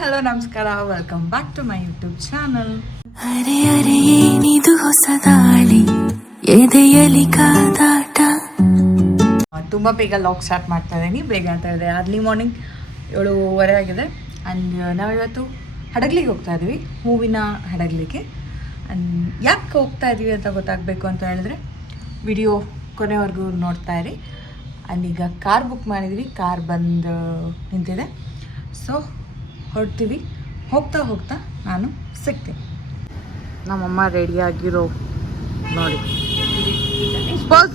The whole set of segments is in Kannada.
ಹಲೋ ನಮಸ್ಕಾರ. Welcome back to my YouTube channel ಅರೆ ಅರೆ ಏನಿದು ಹೊಸದಾಳಿ ಎದೆಯಲಿ ಕಾದಾಟ? ತುಂಬ ಬೇಗ ಲಾಗ್ ಸ್ಟಾರ್ಟ್ ಮಾಡ್ತಾ ಇದ್ದೀನಿ. ಬೇಗ ಅಂತ ಇದೆ ಅರ್ಲಿ ಮಾರ್ನಿಂಗ್ ಏಳುವರೆ ಆಗಿದೆ. ಆ್ಯಂಡ್ ನಾವಿವತ್ತು ಹಡಗ್ಲಿಗೆ ಹೋಗ್ತಾ ಇದ್ದೀವಿ ಹೂವಿನ ಹಡಗ್ಲಿಗೆ ಆ್ಯಂಡ್ ಯಾಕೆ ಹೋಗ್ತಾ ಇದ್ದೀವಿ ಅಂತ ಗೊತ್ತಾಗಬೇಕು ಅಂತ ಹೇಳಿದ್ರೆ ವಿಡಿಯೋ ಕೊನೆವರೆಗೂ ನೋಡ್ತಾ ಇರಿ. ಆ್ಯಂಡ್ ಈಗ ಕಾರ್ ಬುಕ್ ಮಾಡಿದ್ವಿ. ಕಾರ್ ಬಂದು ನಿಂತಿದೆ. ಸೊ ಹೊರಡ್ತೀವಿ. ಹೋಗ್ತಾ ಹೋಗ್ತಾ ನಾನು ಸಿಗ್ತೀನಿ. ನಮ್ಮಮ್ಮ ರೆಡಿಯಾಗಿರೋ ನೋಡಿ. ಪಾಸ್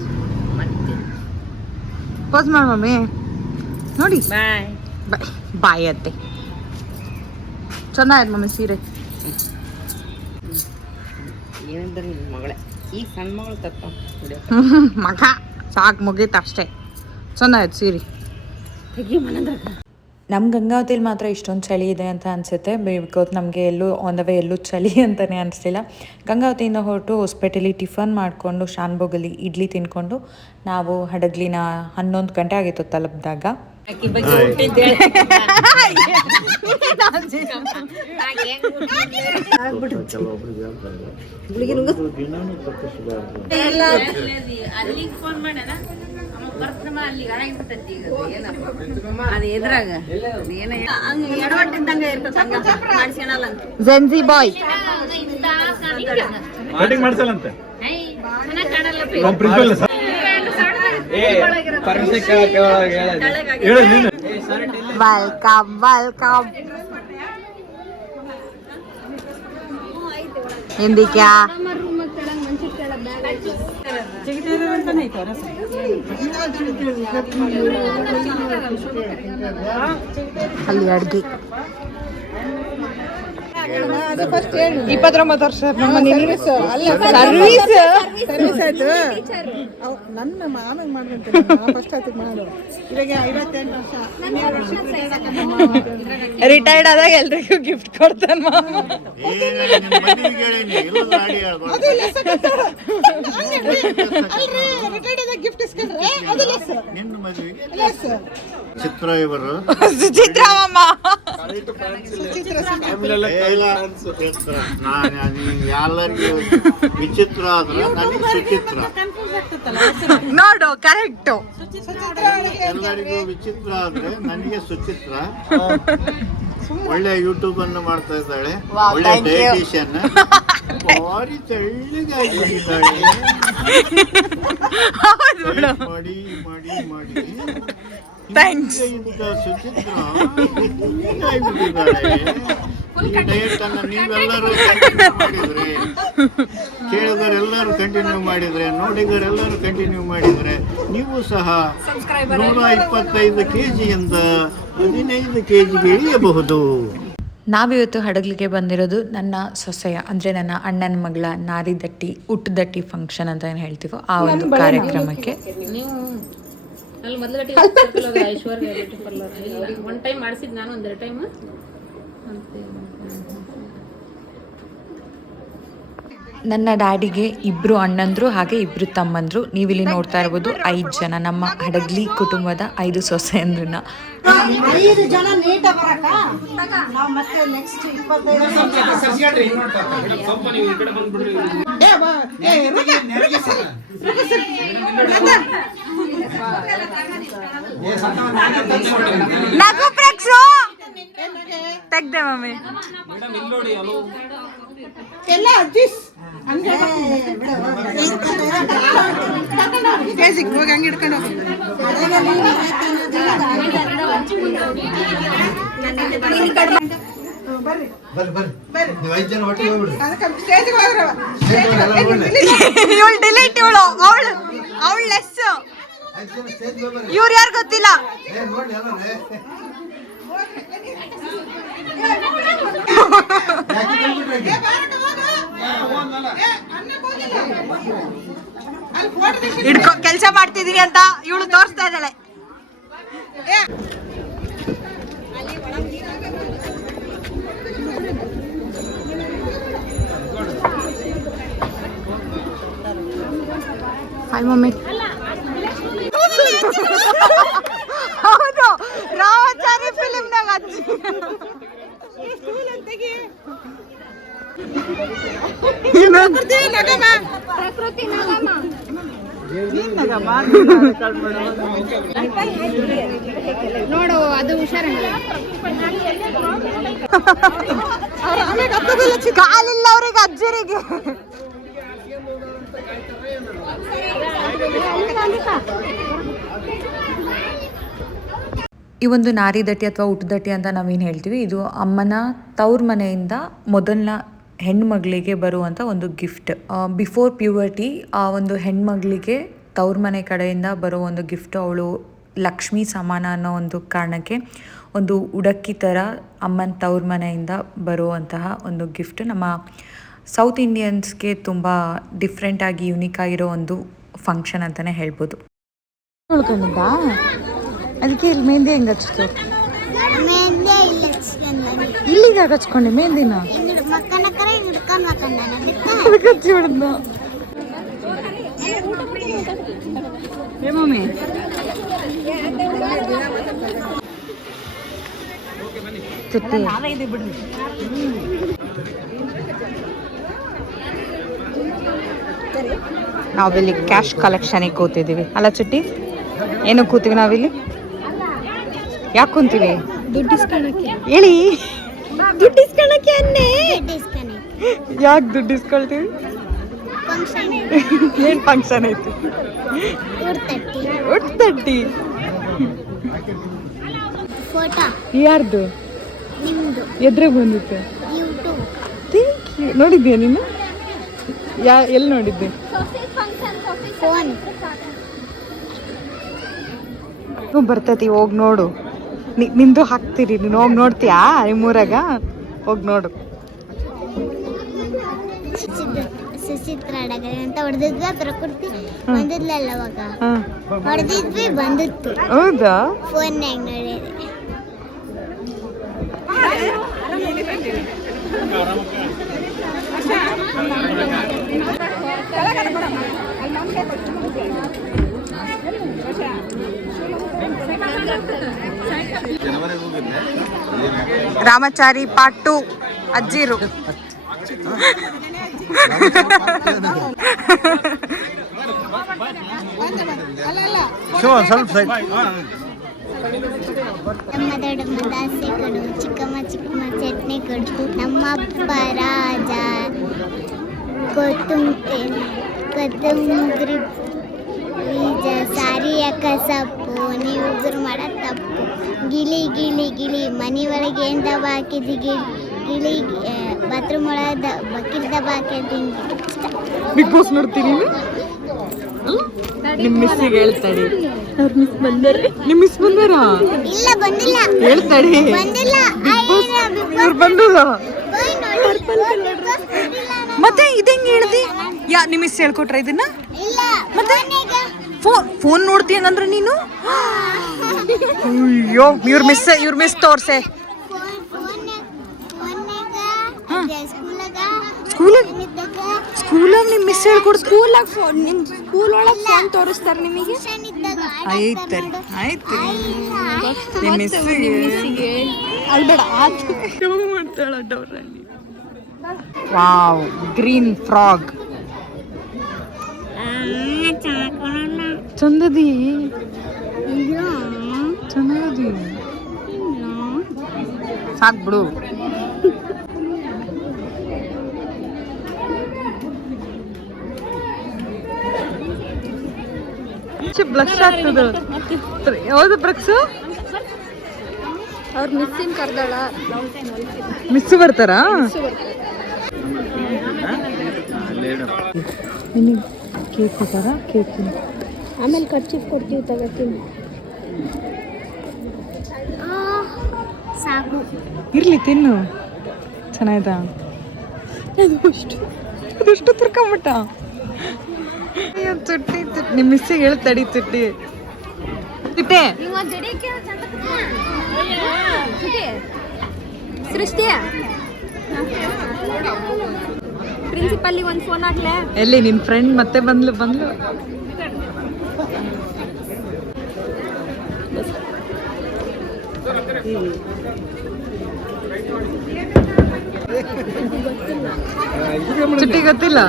ಪಾಸ್ ಮಾಡಿ ಮಮ್ಮಿ. ನೋಡಿ. ಬಾಯ್ ಬಾಯ್ ಬಾಯ್ ಅತ್ತೆ. ಚೆನ್ನಾಗಿದೆ ಮಮ್ಮಿ ಸೀರೆ. ಏನಂದ್ರೆ ಮಗಳೇ. ಈಗ ಸಣ್ಣ ಮಗಳು ಮಗ. ಸಾಕು ಮುಗೀತು ಅಷ್ಟೇ. ಚೆನ್ನಾಗಿದೆ ಸೀರೆ. ತೆಗಿ ಮನಂದ್ರಾಗ ನಮ್ಮ ಗಂಗಾವತಿಲಿ ಮಾತ್ರ ಇಷ್ಟೊಂದು ಚಳಿ ಇದೆ ಅಂತ ಅನಿಸುತ್ತೆ. ಬಿಕಾಸ್ ನಮಗೆ ಎಲ್ಲೂ ಆನ್ ದ ವೇ ಎಲ್ಲೂ ಚಳಿ ಅಂತಲೇ ಅನಿಸ್ಲಿಲ್ಲ. ಗಂಗಾವತಿಯಿಂದ ಹೊರಟು ಹೊಸಪೇಟೆಲಿ ಟಿಫನ್ ಮಾಡಿಕೊಂಡು ಶಾನ್ಭೋಗಲ್ಲಿ ಇಡ್ಲಿ ತಿನ್ಕೊಂಡು, ನಾವು ಹಡಗ್ಲಿನ ಹನ್ನೊಂದು ಗಂಟೆ ಆಗಿತ್ತು ತಲುಪಿದಾಗ. ಜೆನ್ಸಿ ಬಾಯ್. ಮಾಡ್ಸಲ್ಲಂತೆ ಚೆನ್ನಾಗಿ ಕಾಣಲ್ಲ ನಮ್ಮ ಪ್ರಿನ್ಸಿಪಲ್ ಹೇಳಿ ನೀನು ವೆಲ್ಕಮ್ ವೆಲ್ಕಮ್ ಹಿಂದಿಕ್ಯಾ ಅಲ್ಲಿ ಅಡ್ಗೆ. ಇಪ್ಪತ್ತೊಂಬತ್ತು ವರ್ಷ ಸರ್ವಿಸ್ ಸರ್ವಿಸ್ ಆಯ್ತು. ಅವ್ ನನ್ನ ಆಮೇಲೆ ಮಾಡ್ಕೊಂತೀನಿ. ಫಸ್ಟ್ ಆಯ್ತು ಮಾಡು ಇವಾಗ ಐವತ್ತೆಂಟು ವರ್ಷ. ಹನ್ನೆರಡು ವರ್ಷ ರಿಟೈರ್ಡ್ ಆದಾಗ ಎಲ್ರಿಗೂ ಗಿಫ್ಟ್ ಕೊಡ್ತಾನೆ ಮಾಮ. ಅಲ್ರಿ ರಿಟೈರ್ಡ್ ಗಿಫ್ಟ್ ಇಸ್ಕೊಂಡ್ರೆ? ಅದು ಲೆಸ್ ನಿನ್ನ ಮದುವೆಗೆ ಲೆಸ್ ಚಿತ್ರ ಇವರು. ಸುಚಿತ್ರ ಮಾಮ. ಎಲ್ಲ ಚಿತ್ರ ನಾನು ಎಲ್ಲರಿಗೂ ವಿಚಿತ್ರ ಆದ್ರೆ ನನಗೆ ಸುಚಿತ್ರ. ನೋಡು ಕರೆಕ್ಟು ಎಲ್ಲರಿಗೂ ವಿಚಿತ್ರ ಆದ್ರೆ ನನಗೆ ಸುಚಿತ್ರ. ಒಳ್ಳೆ ಯೂಟ್ಯೂಬ್ ಅನ್ನು ಮಾಡ್ತಾ ಇದ್ದಾಳೆ. ಒಳ್ಳೆ ಡಯಟಿಷಿಯನ್ ಭಾರಿ ತೆಳ್ಳಗಾಗಿದ್ದಾಳೆ ಹೌದು ಬಿಡು. ಮಾಡಿ ಮಾಡಿ ಮಾಡಿ. ಥ್ಯಾಂಕ್ಸ್ ಈಗ ಸುಚಿತ್ರ ಆಗಿಬಿಟ್ಟಿದ್ದಾಳೆ ಈ ಡಯಟ್ ಅನ್ನ ನೀವೆಲ್ಲರೂ ಕಂಟಿನ್ಯೂ ಮಾಡಿದ್ರೆ ಕೇಳಿದರೆಲ್ಲರೂ ಕಂಟಿನ್ಯೂ ಮಾಡಿದ್ರೆ ನೋಡಿದರೆಲ್ಲರೂ ಕಂಟಿನ್ಯೂ ಮಾಡಿದ್ರೆ ನೀವು ಸಹ ನೂರ ಇಪ್ಪತ್ತೈದು ಕೆ ಜಿಯಿಂದ ಹದಿನೈದು ಕೆ ಜಿಗೆ ಇಳಿಯಬಹುದು. ನಾವಿವತ್ತು ಹಡಗಲಿಗೆ ಬಂದಿರೋದು ನನ್ನ ಸೊಸೆಯ ಅಂದರೆ ನನ್ನ ಅಣ್ಣನ ಮಗಳ ನಾರಿದಟ್ಟಿ ಉಟ್ಟದಟ್ಟಿ ಫಂಕ್ಷನ್ ಅಂತ ಏನು ಹೇಳ್ತೀವೋ ಆ ಒಂದು ಕಾರ್ಯಕ್ರಮಕ್ಕೆ. ನೀವು ಅಲ್ಲಿ ಮೊದಲ Aishwarya beauty parlour one time ಮಾಡಿಸಿದ್ ನಾನು ಒಂದೆರಡು ಟೈಮ್ ನನ್ನ ಡ್ಯಾಡಿಗೆ ಇಬ್ರು ಅಣ್ಣಂದ್ರು ಹಾಗೆ ಇಬ್ರು ತಮ್ಮಂದ್ರು. ನೀವಿಲ್ಲಿ ನೋಡ್ತಾ ಇರ್ಬೋದು ಐದು ಜನ ನಮ್ಮ ಹಡಗ್ಲಿ ಕುಟುಂಬದ ಐದು ಸೊಸೆಯಂದ್ರನ್ನ ಐದು ಜನ ನೀಟ ಬರಕ ನಾವು ಮತ್ತೆ ನೆಕ್ಸ್ಟ್ ಇಪ್ಪತ್ತೈದು. ನಗು ಪ್ರೇಕ್ಷು! ತೆಗ್ದೆ ಮಮ್ಮಿ. ಎಲ್ಲ ಹಂಗೆ ಹೋಗಿ ಹಿಡ್ಕೊಂಡು ಬರ್ರಿ ಇವಳು ಡಿಲೀಟ್ ಇವಳು ಅವಳು ಅವಳು ಲೆಸ್ ಇವ್ರು ಯಾರು ಗೊತ್ತಿಲ್ಲ? ಹಿಡ್ಕೊ ಕೆಲಸ ಮಾಡ್ತಿದೀನಿ ಅಂತ ಇವಳು ತೋರಿಸ್ತಾ ಇದ್ದಾಳೆ. Hi mummy. ಹೌದು ಫಿಲಿಮ್ನಾಗ ಅಜ್ಜಿ ನೋಡು ಅದು ಹುಷಾರಂಗಿಲ್ಲ ಕಾಲಿಲ್ಲ ಅವ್ರಿಗೆ ಅಜ್ಜರಿಗೆ. ಈ ಒಂದು ನಾರಿದಟ್ಟಿ ಅಥವಾ ಊಟದಟ್ಟಿ ಅಂತ ನಾವೇನು ಹೇಳ್ತೀವಿ, ಇದು ಅಮ್ಮನ ತವ್ರ ಮನೆಯಿಂದ ಮೊದಲನ ಹೆಣ್ಮಗಳಿಗೆ ಬರುವಂಥ ಒಂದು ಗಿಫ್ಟ್ ಬಿಫೋರ್ ಪ್ಯೂವರ್ಟಿ ಆ ಒಂದು ಹೆಣ್ಮಗಳಿಗೆ ತವ್ರ ಮನೆ ಕಡೆಯಿಂದ ಬರೋ ಒಂದು ಗಿಫ್ಟ್ ಅವಳು ಲಕ್ಷ್ಮಿ ಸಮಾನ ಅನ್ನೋ ಒಂದು ಕಾರಣಕ್ಕೆ ಒಂದು ಉಡಕ್ಕಿ ಥರ ಅಮ್ಮನ ತವ್ರ ಮನೆಯಿಂದ ಬರುವಂತಹ ಒಂದು ಗಿಫ್ಟ್ ನಮ್ಮ ಸೌತ್ ಇಂಡಿಯನ್ಸ್ಗೆ ತುಂಬ ಡಿಫ್ರೆಂಟಾಗಿ ಯುನೀಕ್ ಆಗಿರೋ ಒಂದು ಫಂಕ್ಷನ್ ಅಂತಲೇ ಹೇಳ್ಬೋದು. ಅದಕ್ಕೆ ಇಲ್ಲಿ ಮೆಹಂದಿ ಹೆಂಗೆ ಹಚ್ಚಿತು ಮೆಹಂದಿ ಇಲ್ಲ ಹಚ್ಕೊಂಡಾನೆ. ಇಲ್ಲಿಗೆ ಹಚ್ಕೊಂಡೆ ಮೆಹಂದಿನ? ಹಿಂಗ್ ಮಕ್ಕನ ಕರ ಹಿಡ್ಕೊಂಡ್ ಮಕ್ಕಂಡಾನ ಅದಕ್ಕ? ಅದಕ್ಕೆ ಹಚ್ಚಿ ಬಿಡ್ದು ನಾವಿಲ್ಲಿ ಕ್ಯಾಶ್ ಕಲೆಕ್ಷನಿಗೆ ಕೂತಿದ್ದೀವಿ. ಅಲ್ಲ ಚುಟ್ಟಿ ಏನು ಕೂತೀವಿ ನಾವಿಲ್ಲಿ? ಯಾಕೆ ಕುಂತೀವಿ? ದುಡ್ಡು ಇಸ್ಕೊಳಕ್ಕೆ. ಹೇಳಿ. ದುಡ್ಡು ಇಸ್ಕೊಳಕ್ಕೆ ಅನ್ನೇ. ಯಾಕೆ ದುಡ್ಡು ಇಸ್ಕೊಳ್ತೀವಿ ಫಂಕ್ಷನ್ ಏನು ಫಂಕ್ಷನ್ ಐತಿ? ಒಟ್ಟು ತಟ್ಟಿ ಫೋಟೋ ಯಾರ್ದು? ನಿಮ್ಮದು ಎದ್ರಾಗ ಬಂದಿತ್ತು ಯೂಟ್ಯೂಬ್ ಥ್ಯಾಂಕ್ ಯು ನೋಡಿದ್ಯಾ ನೀನು? ಯಾ ಎಲ್ಲಿ ನೋಡಿದ್ದೆ? ಫೋನ್ ಬರ್ತತಿ ಹೋಗಿ ನೋಡು. ನಿಂದು ಹಾಕ್ತೀರಿ. ನೀನು ಹೋಗಿ ನೋಡ್ತೀಯಾ ನಿಮ್ಮೂರಾಗ ಹೋಗಿ ನೋಡು. ಸುಚಿತ್ರ ಅಡಗರೆ ಅಂತ ಹೊಡೆದಿದ್ವಿ ಬಂದಿದ್ಲಲ್ಲ ಅವಾಗ. ಹೊಡೆದಿದ್ವಿ ಬಂದಿತ್ತು. ಹೌದಾ? ಫೋನ್ಯಾಗ ನೋಡಿದೆ? ರಾಮಚಾರಿ ಪಾರ್ಟ್ ಟು ಅಜ್ಜಿರು. ಸ್ವಲ್ಪ ನಮ್ಮ ದೊಡ್ಡಮ್ಮ ದಾಸೆ ಕಡು ಚಿಕ್ಕಮ್ಮ ಚಿಕ್ಕಮ್ಮ ಚಟ್ನಿ ಕಡು ನಮ್ಮಪ್ಪ ರಾಜ ಕೊತ್ತಂಬರಿ ಕೊತ್ತಂಬರಿ ಬೀಜ ಸಾರಿಯ ಕಸಪ್ಪು ನೀವಿಬ್ರು ಮಾಡೋ ತಪ್ಪು. ಗಿಳಿ ಗಿಳಿ ಗಿಳಿ. ಮನೆ ಒಳಗೆ ಏನು ದಬ ಹಾಕಿದಿ ಗಿಳಿ? ಗಿಳಿ ಬಾತ್ರೂಮ್ ಒಳಗೆ ಬಕಿಲ್ ದಬ ಹಾಕಿದ್ದೀನಿ ಬಿಗ್ ಬಾಸ್ ನೋಡ್ತೀನಿ ನಿಮ್ಮ ಮಿಸ್ಸಿಗೆ ಹೇಳ್ತಾಳೆ ಅವ್ರ ಮಿಸ್ ಬಂದರೆ. ನಿಮ್ಮ ಮಿಸ್ ಬಂದಾರ? ಇಲ್ಲ ಬಂದಿಲ್ಲ. ಹೇಳ್ತಾಳೆ ಬಂದಿಲ್ಲ. ಇವ್ರು ಬಂದಿಲ್ಲ ಮತ್ತೆ ಇದಂಗೆ ಹೇಳ್ದಿ? ಯಾ ನಿಮ್ಮ ಮಿಸ್ ಹೇಳ್ಕೊಟ್ರ ಇದನ್ನ? ಇಲ್ಲ. ಫೋನ್ಯಾಗ ಫೋನ್ ನೋಡ್ತೀಯ ಅಂದ್ರೆ ನೀನು? ಅಯ್ಯೋ ಇವ್ರ ಮಿಸ್ ಇವ್ರ ಮಿಸ್ ತೋರ್ಸೆ. ಸ್ಕೂಲಾಗ ಸ್ಕೂಲಾಗ ನಿಮ್ಮ ಮಿಸ್ ಹೇಳ್ಕೊಡ್ ಸ್ಕೂಲಾಗ ಫೋನ್ ನಿಮ್ ಸ್ಕೂಲ್ ಒಳಗೆ ಫೋನ್ ತೋರಿಸ್ತಾರೆ ನಿಮಗೆ? ಆಯ್ತು ಆಯ್ತು ನಿಮ್ಮ ಮಿಸ್ಸಿಗೆ ಅಲ್ಬೇಡ ವಾವ್ ಗ್ರೀನ್ ಫ್ರಾಗ್. ಚಂದದಿ. ಚಂದದಿ ಸಾಕ್ ಬಿಡು ಬ್ಲಶ್ ಆಗ್ತದ ಯಾವ್ದು ಬ್ರಕ್ಸು ಅವ್ರ ಮಿಸ್ಸಿನ ಕರ್ದಾಳ. ಮಿಸ್ ಬರ್ತಾರಾ? ಕೇಕ್ ಕೊಟ್ಟಾರ ಕೇಕ್ ಆಮೇಲೆ ಖರ್ಚಿಗೆ ಕೊಡ್ತೀವಿ ತಗೋತೀನಿ ಸಾಕು ಇರ್ಲಿ ತಿನ್ನು. ಚೆನ್ನಾಯ್ತಾ? ಅಷ್ಟು ಅದಷ್ಟು ತುರ್ಕೊಂಬಿಟ್ಟ? ತುಟ್ಟಿ ತುಟ್ಟಿ. ನಿಮ್ಮ ಮಿಸ್ಸಿಗೆ ಹೇಳ್ತಡಿ ತುಟ್ಟಿ. ತುಟ್ಟೆ ಸೃಷ್ಟಿ. ಪ್ರಿನ್ಸಿಪಲ್ಗೆ ಒಂದು ಫೋನ್ ಹಾಕ್ಲೆ. ಎಲ್ಲಿ ನಿನ್ನ ಫ್ರೆಂಡ್ ಮತ್ತೆ ಬಂದ್ಲು ಬಂದ್ಲು? ಚುಟ್ಟಿ ಗೊತ್ತಿಲ್ಲ?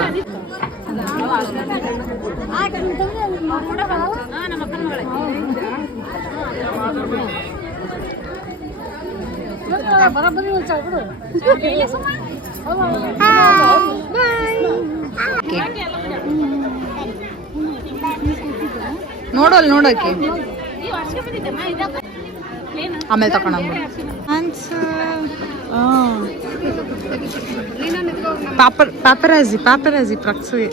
ನೋಡಲ್ ನೋಡಕ್ಕೆ ಆಮೇಲೆ ತಕೊಂಡ ಪಾಪರ್ ಪಾಪರಾಜಿ ಪಾಪರಾಜಿ ಪ್ರಕ್ಸಿ.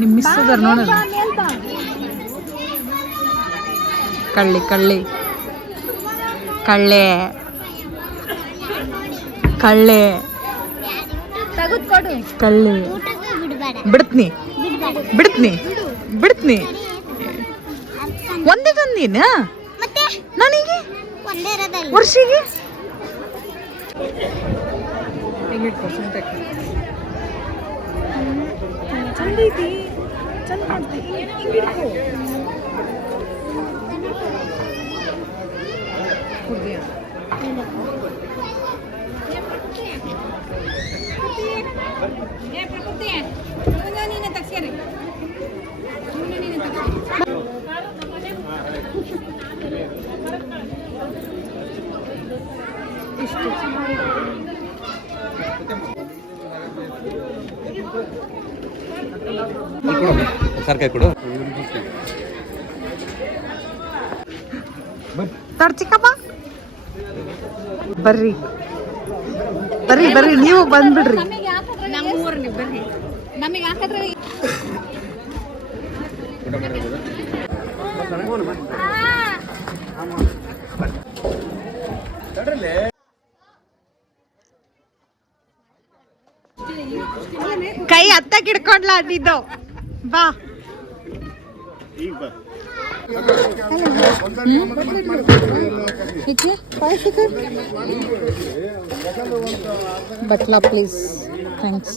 ನಿಮ್ ಮಿಸ್ ಅದಾರ ನೋಡಲ್ಲ? ಕಳ್ಳಿ ಕಳ್ಳಿ. ಕಳ್ಳೆ. ಕಳ್ಳೆ. ಕಳ್ಳಿ ಬಿಡ್ತೀನಿ. ಬಿಡ್ತೀನಿ. ಬಿಡ್ತೀನಿ. ಒಂದೇ ತಂದೀನ? ನನಗೆ? ವರ್ಷಿಗೆ? ಚಂದ ಐತಿ ಚಂದ ಮಾಡ್ತಿ ಸರ್ಕಾರಿ ಕೊಡು ತರ್ಚಿಕಪ್ಪ ಬರ್ರಿ. ಬರ್ರಿ ಬರ್ರಿ ನೀವು ಬಂದ್ಬಿಡ್ರಿ. ಕೈ ಹತ್ತ ಕಿಡ್ಕೊಂಡ್ಲ ಅಡ್ಡಿದ್ದು ಬಾ. ಬಟ್ಲಾ please thanks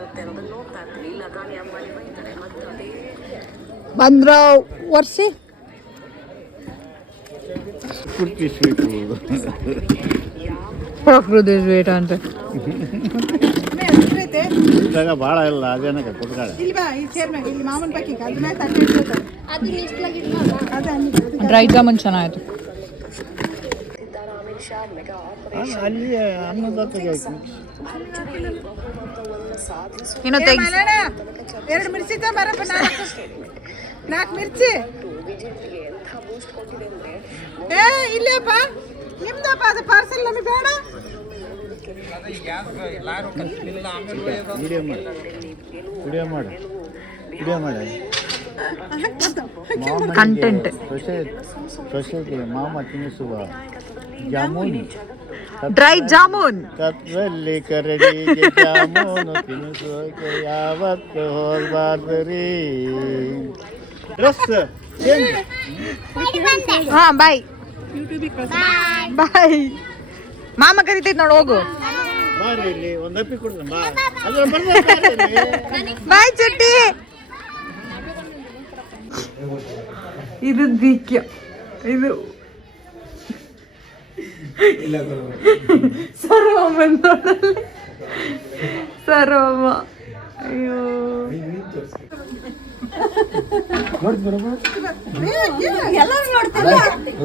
kurti sweet Prakriti wait ಅಂತ. ಜಾಗ ಭಾಳ ಇಲ್ಲ ಅದೇನಕ್ಕೆ ಕೊಟ್ಟಾಳೆ ಇಲ್ಲಿ ಬಾ ಈ ಚೇರ್ ಮ್ಯಾಗ ಇಲ್ಲಿ ಮಾಮೂನ್ ಪಕ್ಕಿ ಅದ್ರ ಮ್ಯಾಗ ತಟ್ಟೆ ಇಟ್ಬಿಟ್ಟು. ಅದೇ ಅಲ್ಲಿ ಅದು ಡ್ರೈ ಜಾಮೂನ್ ಚೆನ್ನಾಗಿತ್ತು ಅಲ್ಲಿ ಅನ್ನದಾತಗೆ ಏನೋ ತೆಗಿ ಮಲಣ, ಎರಡು ತಗೊಂಬರಪ್ಪ ನಾಲ್ಕು ನಾಲ್ಕು ಮಿರ್ಚಿ? ಏ ಇಲ್ಲಪ್ಪ ನಿಮ್ದಪ್ಪ ಅದು ಪಾರ್ಸೆಲ್ ನಮಗೆ ಬೇಡ. ವಿಡಿಯೋ ಮಾಡಿ. ವಿಡಿಯೋ ಮಾಡು. ವಿಡಿಯೋ ಮಾಡಿ. Content. ಸೊಸೆ ಸೊಸೆಗೆ ಮಾಮ ತಿನ್ನಿಸುವ ಜಾಮೂನ್. ಡ್ರೈ ಜಾಮೂನ್. ತತ್ವಲ್ಲಿ ಕರಡಿಗೆ ಜಾಮೂನು ತಿನ್ನಿಸೋಕೆ ಯಾವತ್ತು ಹೋಗ್ಬಾರ್ದು ರೀ. ಡ್ರೆಸ್ ಹಾ ಬಾಯ್ ಬಾಯ್ ಮಾಮ ಕರಿತೈತ್ ನೋಡು ಹೋಗು. ಬಾಯ್ ಚಟ್ಟಿ. ಇದು ದಿಕ್ಯ ಇದು ಸರ್ವಮ್ಮ ಸರ್ವಮ್ಮ ಅಯ್ಯೋ.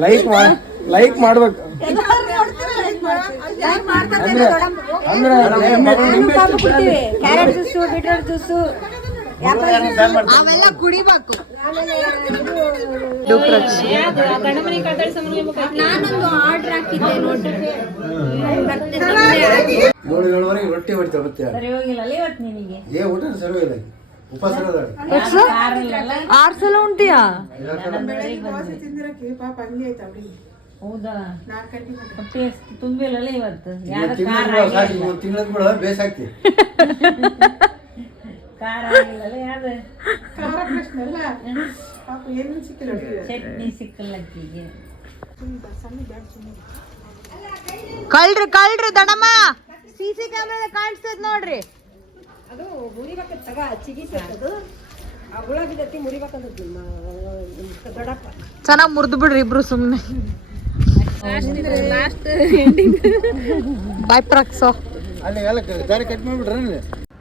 ಲೈಕ್ ಲೈಕ್ ಮಾಡ್ಬೇಕು. ಯಾರು ಮಾಡ್ತಾರೆ ಅಂದ್ರೆ ಕ್ಯಾರೆಟ್ ಜ್ಯೂಸು ಬೀಟ್ರೋಟ್ ಜ್ಯೂಸು ಅವೆಲ್ಲ ಕುಡಿಬೇಕು. ನಾನೊಂದು ಆರ್ಡರ್ ಹಾಕಿದ್ದೆ ನೋಡ್ರಿ. ಏಳು ಏಳುವರೆಗೆ ರೊಟ್ಟಿ ಹೊಡಿತಾ ಮತ್ತೆ ಸರಿ ಹೋಗಿಲ್ಲ. ಇವತ್ತು ನಿನಗೆ? ಏ ಊಟ ಸರಿ ಇಲ್ಲ ಆರು ಸಲ ಉಂಟಿಯಾ? ಹೌದಾ? ಹೊಟ್ಟೆ ತುಂಬಿಲ್ಲಲ್ಲ ಇವತ್ತು. ಯಾರು. ತಿಂಗಳ ಬೇಸಾಕ್ತಿ ಖಾರ ಆಗಿಲ್ಲಲ್ಲ ಯಾರು ಖಾರ ಪ್ರಶ್ನೆ ಅಲ್ಲ ಪಾಪ ಏನು ಸಿಕ್ಕಿಲ್ಲ. ಚಟ್ನಿ ಸಿಕ್ಕಿಲ್ಲ ಅಕ್ಕಿಗೆ. ಕಳ್ರಿ ಕಳ್ರಿ ದಡಮ್ಮ ಸಿ ಸಿ ಕ್ಯಾಮ್ರಾದ ಕಾಣಿಸ್ತದ ನೋಡ್ರಿ. ಚೆನ್ನಾಗಿ ಮುರಿದು ಬಿಡ್ರಿ ಇಬ್ರು ಸುಮ್ಮನೆ ಬಾಯ್ ಪ್ರಾಕ್ಸೋ. ಅಲ್ಲಿ ಎಲ್ಲ ದಾರಿ ಕಟ್ ಮಾಡಿಬಿಡ್ರಿ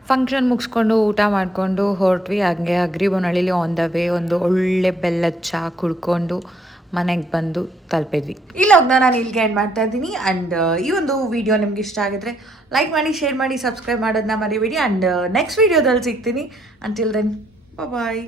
ಫಂಕ್ಷನ್ ಮುಗಿಸ್ಕೊಂಡು ಊಟ ಮಾಡಿಕೊಂಡು ಹೊರಟ್ವಿ ಹಂಗೆ ಅಗ್ರಿಬೊನಳ್ಳಿಲಿ ಆನ್ ದ ವೇ ಒಂದು ಒಳ್ಳೆ ಬೆಲ್ಲದ ಚಹಾ ಕುಡ್ಕೊಂಡು ಮನೆಗೆ ಬಂದು ತಲುಪಿದ್ವಿ. ಲಾಗ್ನ ನಾನು ಇಲ್ಲಿಗೆ ಎಂಡ್ ಮಾಡ್ತಾ ಇದ್ದೀನಿ. ಆ್ಯಂಡ್ ಈ ಒಂದು ವಿಡಿಯೋ ನಿಮ್ಗೆ ಇಷ್ಟ ಆಗಿದ್ರೆ ಲೈಕ್ ಮಾಡಿ ಶೇರ್ ಮಾಡಿ ಸಬ್ಸ್ಕ್ರೈಬ್ ಮಾಡೋದನ್ನ ಮರಿಬೇಡಿ. ಆ್ಯಂಡ್ ನೆಕ್ಸ್ಟ್ ವೀಡಿಯೋದಲ್ಲಿ ಸಿಗ್ತೀನಿ. Until then bye